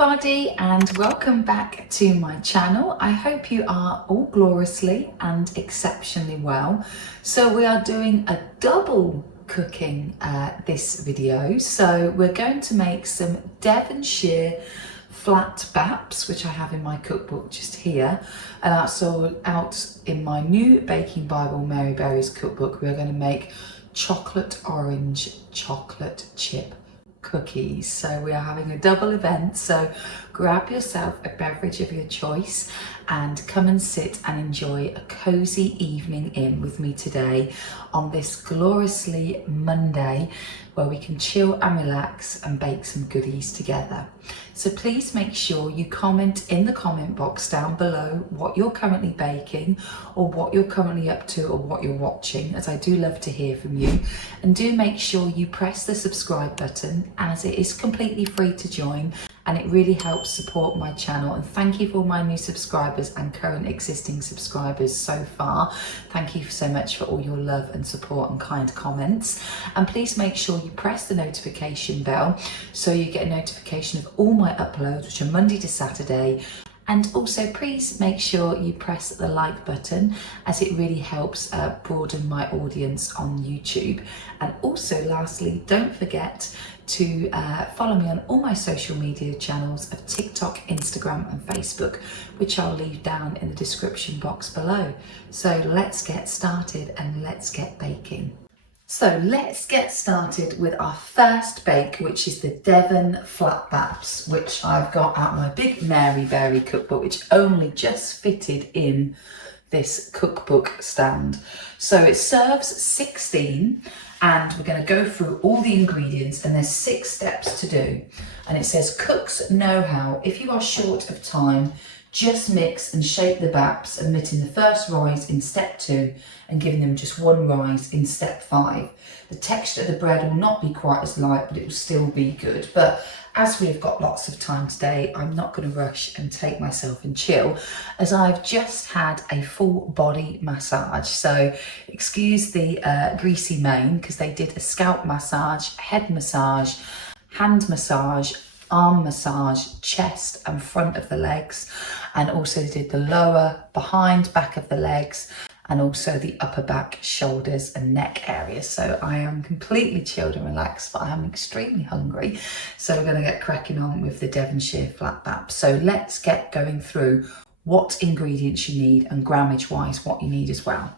everybody and welcome back to my channel. I hope you are all gloriously and exceptionally well. So we are doing a double cooking this video. So we're going to make some Devonshire flat baps, which I have in my cookbook just here, and also out in my new Baking Bible Mary Berry's cookbook. We're going to make chocolate orange chocolate chip cookies. So we are having a double event, so grab yourself a beverage of your choice and come and sit and enjoy a cozy evening in with me today on this gloriously Monday, where we can chill and relax and bake some goodies together. So please make sure you comment in the comment box down below what you're currently baking or what you're currently up to or what you're watching, as I do love to hear from you. And do make sure you press the subscribe button, as it is completely free to join and it really helps support my channel. And thank you for all my new subscribers and current existing subscribers so far. Thank you so much for all your love and support and kind comments. And please make sure you press the notification bell so you get a notification of all my uploads, which are Monday to Saturday. And also please make sure you press the like button, as it really helps broaden my audience on YouTube. And also lastly, don't forget to follow me on all my social media channels of TikTok, Instagram and Facebook, which I'll leave down in the description box below. So let's get started and let's get baking. So let's get started with our first bake, which is the Devon flat baps, which I've got out my big Mary Berry cookbook, which only just fitted in this cookbook stand. So it serves 16, and we're going to go through all the ingredients, and there's 6 steps to do. And it says cooks know how. If you are short of time, just mix and shape the baps, omitting the first rise in step 2 and giving them just 1 rise in step 5. The texture of the bread will not be quite as light, but it will still be good. But as we've got lots of time today, I'm not going to rush and take myself and chill, as I've just had a full body massage. So excuse the greasy mane, because they did a scalp massage, head massage, hand massage, arm massage, chest and front of the legs, and also did the lower, behind, back of the legs, and also the upper back, shoulders and neck area. So I am completely chilled and relaxed, but I am extremely hungry. So we're going to get cracking on with the Devonshire flat baps. So let's get going through what ingredients you need and grammage wise what you need as well.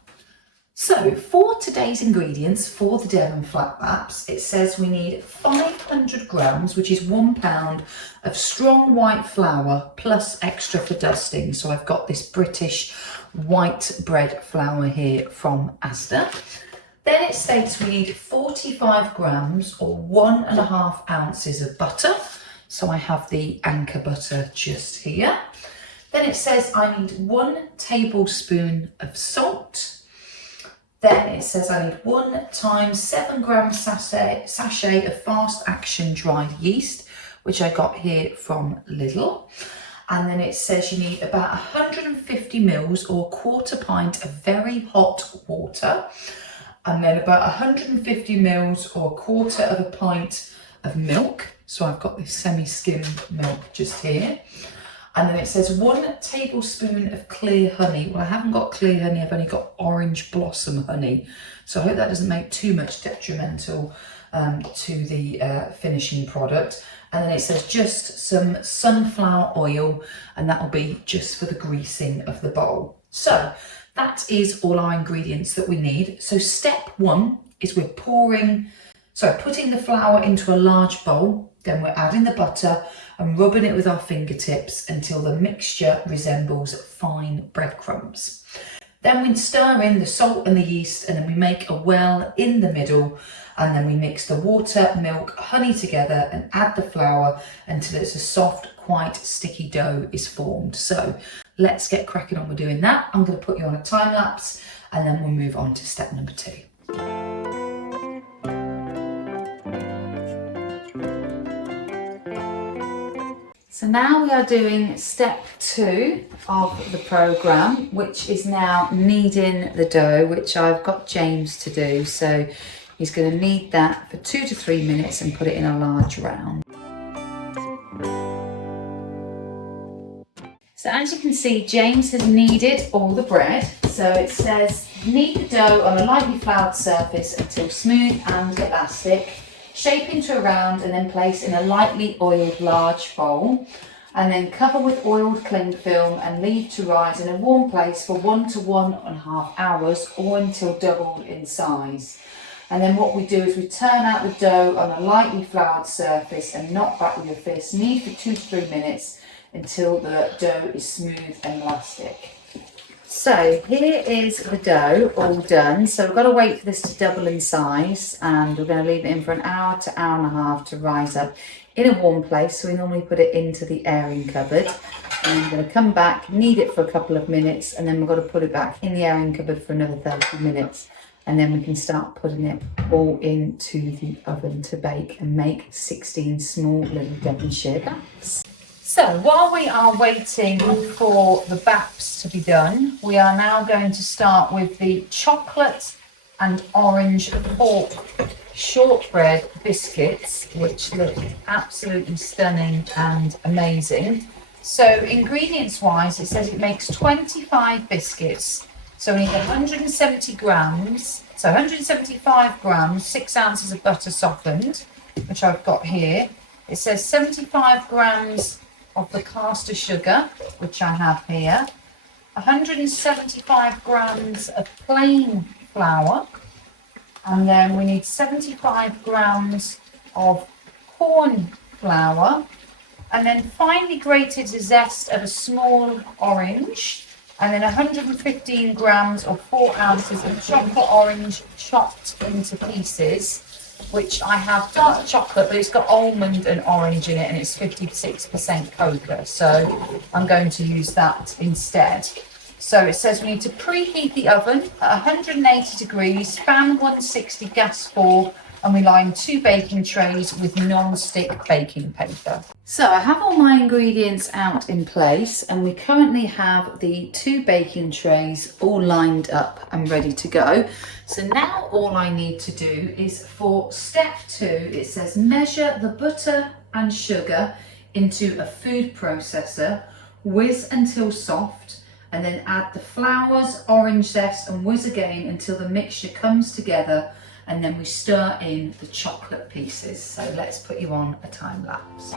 So for today's ingredients for the Devon flat baps, it says we need 500 grams, which is 1 pound of strong white flour plus extra for dusting. So I've got this British white bread flour here from Asda. Then it states we need 45 grams or 1.5 ounces of butter. So I have the Anchor butter just here. Then it says I need 1 tablespoon of salt. Then it says I need 1 times 7 gram sachet of fast action dried yeast, which I got here from Lidl. And then it says you need about 150 mils or 1/4 pint of very hot water. And then about 150 mils or 1/4 of a pint of milk. So I've got this semi-skimmed milk just here. And then it says 1 tablespoon of clear honey. Well, I haven't got clear honey, I've only got orange blossom honey. So I hope that doesn't make too much detrimental to the finishing product. And then it says just some sunflower oil, and that will be just for the greasing of the bowl. So that is all our ingredients that we need. So step 1 is we're putting the flour into a large bowl. Then we're adding the butter and rubbing it with our fingertips until the mixture resembles fine breadcrumbs. Then we stir in the salt and the yeast, and then we make a well in the middle, and then we mix the water, milk, honey together and add the flour until it's a soft, quite sticky dough is formed. So let's get cracking on with doing that. I'm going to put you on a time lapse and then we'll move on to step number 2. So now we are doing step 2 of the programme, which is now kneading the dough, which I've got James to do. So he's going to knead that for 2 to 3 minutes and put it in a large round. So as you can see, James has kneaded all the bread. So it says, knead the dough on a lightly floured surface until smooth and elastic. Shape into a round and then place in a lightly oiled large bowl. And then cover with oiled cling film and leave to rise in a warm place for 1 to 1.5 hours or until doubled in size. And then what we do is we turn out the dough on a lightly floured surface and knock back with your fist. Knead for 2 to 3 minutes until the dough is smooth and elastic. So here is the dough all done. So we've got to wait for this to double in size, and we're going to leave it in for an hour to hour and a half to rise up in a warm place. So we normally put it into the airing cupboard, and I'm going to come back, knead it for a couple of minutes, and then we've got to put it back in the airing cupboard for another 30 minutes. And then we can start putting it all into the oven to bake and make 16 small little Devonshire baps. So while we are waiting for the baps to be done, we are now going to start with the chocolate and orange pork shortbread biscuits, which look absolutely stunning and amazing. So ingredients wise, it says it makes 25 biscuits. So we need 170 grams, so 175 grams, 6 ounces of butter softened, which I've got here. It says 75 grams of the caster sugar, which I have here, 175 grams of plain flour, and then we need 75 grams of corn flour, and then finely grated zest of a small orange, and then 115 grams or 4 ounces of chocolate orange chopped into pieces, which I have dark chocolate, but it's got almond and orange in it, and it's 56% cocoa, so I'm going to use that instead. So it says we need to preheat the oven at 180 degrees, fan 160, gas 4, and we line 2 baking trays with non-stick baking paper. So I have all my ingredients out in place, and we currently have the 2 baking trays all lined up and ready to go. So now all I need to do is for step 2, it says measure the butter and sugar into a food processor, whiz until soft, and then add the flours, orange zest, and whiz again until the mixture comes together, and then we stir in the chocolate pieces. So let's put you on a time lapse.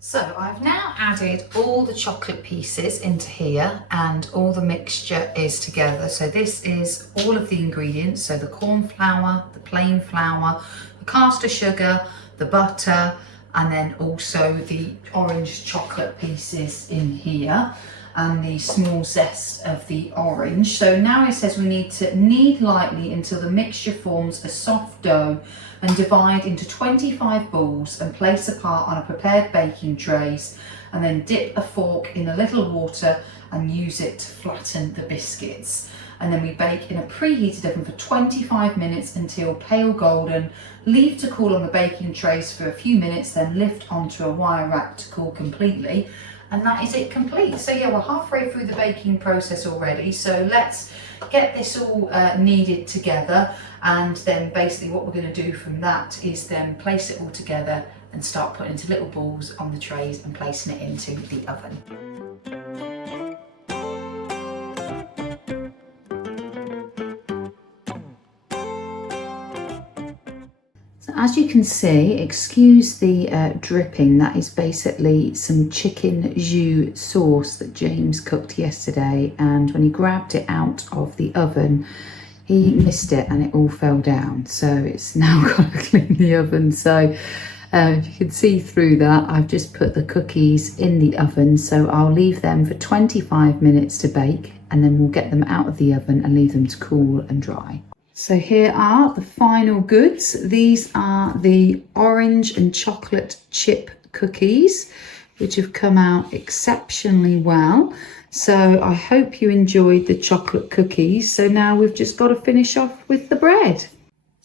So I've now added all the chocolate pieces into here, and all the mixture is together. So this is all of the ingredients. So the corn flour, the plain flour, the caster sugar, the butter, and then also the orange chocolate pieces in here, and the small zest of the orange. So now it says we need to knead lightly until the mixture forms a soft dough, and divide into 25 balls and place apart on a prepared baking trays, and then dip a fork in a little water and use it to flatten the biscuits. And then we bake in a preheated oven for 25 minutes until pale golden. Leave to cool on the baking trays for a few minutes, then lift onto a wire rack to cool completely. And that is it complete. So yeah, we're halfway through the baking process already. So let's get this all kneaded together, and then basically what we're going to do from that is then place it all together and start putting into little balls on the trays and placing it into the oven. So as you can see, excuse the dripping, that is basically some chicken jus sauce that James cooked yesterday, and when he grabbed it out of the oven he missed it and it all fell down, so it's now got to clean the oven. So if you can see through that, I've just put the cookies in the oven, so I'll leave them for 25 minutes to bake, and then we'll get them out of the oven and leave them to cool and dry. So here are the final goods. These are the orange and chocolate chip cookies, which have come out exceptionally well. So I hope you enjoyed the chocolate cookies. So now we've just got to finish off with the bread.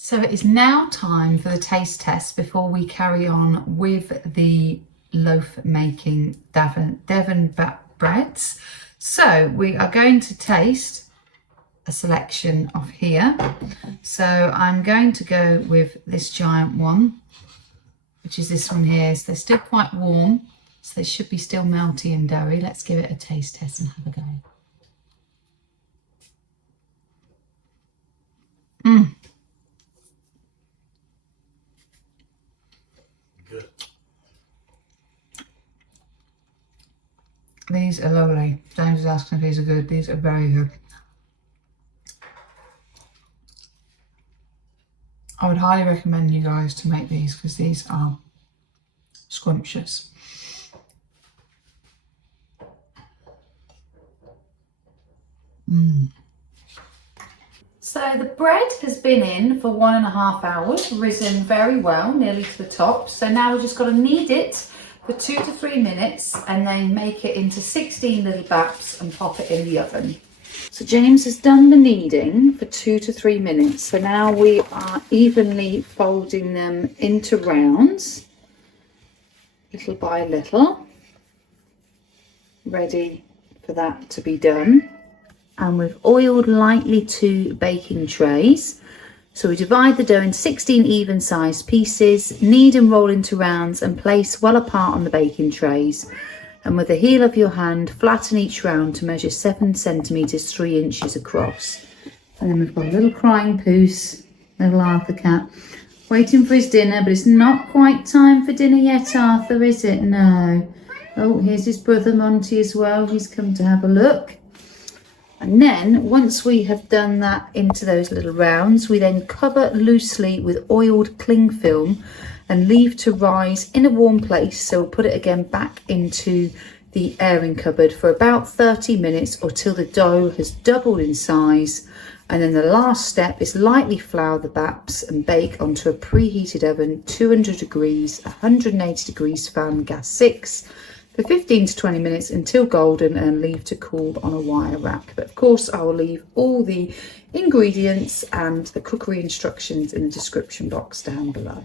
So it is now time for the taste test before we carry on with the loaf making Devon Bap breads. So we are going to taste a selection of here. So I'm going to go with this giant one, which is this one here. So they're still quite warm, so they should be still melty and doughy. Let's give it a taste test and have a go. Good. These are lovely. James is asking if these are good. These are very good. I would highly recommend you guys to make these because these are scrumptious. So the bread has been in for 1.5 hours, risen very well, nearly to the top. So now we've just got to knead it for 2 to 3 minutes and then make it into 16 little baps and pop it in the oven. So James has done the kneading for 2 to 3 minutes. So now we are evenly folding them into rounds, little by little, ready for that to be done. And we've oiled lightly 2 baking trays. So we divide the dough in 16 even sized pieces, knead and roll into rounds and place well apart on the baking trays. And with the heel of your hand, flatten each round to measure 7 centimetres, 3 inches across. And then we've got a little crying poos, little Arthur cat, waiting for his dinner, but it's not quite time for dinner yet, Arthur, is it? No. Oh, here's his brother Monty as well. He's come to have a look. And then once we have done that into those little rounds, we then cover loosely with oiled cling film and leave to rise in a warm place. So we'll put it again back into the airing cupboard for about 30 minutes or till the dough has doubled in size. And then the last step is lightly flour the baps and bake onto a preheated oven, 200 degrees, 180 degrees fan, gas 6. For 15 to 20 minutes until golden, and leave to cool on a wire rack. But of course I will leave all the ingredients and the cookery instructions in the description box down below.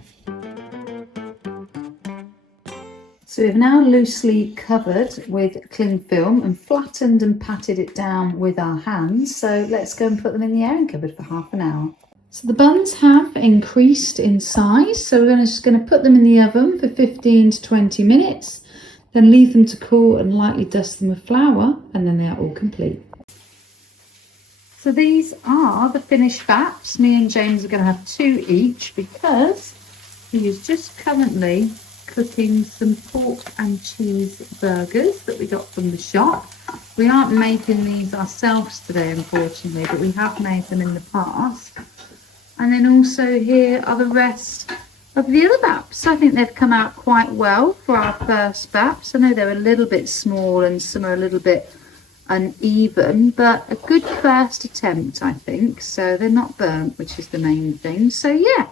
So we've now loosely covered with cling film and flattened and patted it down with our hands. So let's go and put them in the airing cupboard for half an hour. So the buns have increased in size, so we're just going to put them in the oven for 15 to 20 minutes. Then leave them to cool and lightly dust them with flour, and then they are all complete. So these are the finished baps. Me and James are going to have 2 each because he is just currently cooking some pork and cheese burgers that we got from the shop. We aren't making these ourselves today, unfortunately, but we have made them in the past. And then also here are the rest of the other baps. I think they've come out quite well for our first baps. I know they're a little bit small and some are a little bit uneven, but a good first attempt, I think. So they're not burnt, which is the main thing. So yeah,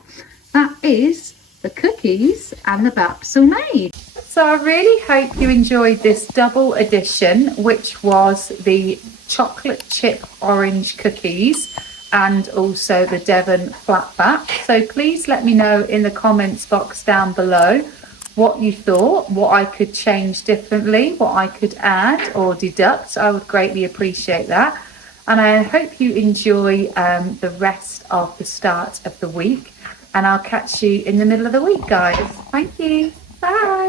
that is the cookies and the baps all made. So I really hope you enjoyed this double edition, which was the chocolate chip orange cookies and also the Devon flat bap. So please let me know in the comments box down below what you thought, what I could change differently, what I could add or deduct. I would greatly appreciate that. And I hope you enjoy the rest of the start of the week. And I'll catch you in the middle of the week, guys. Thank you. Bye.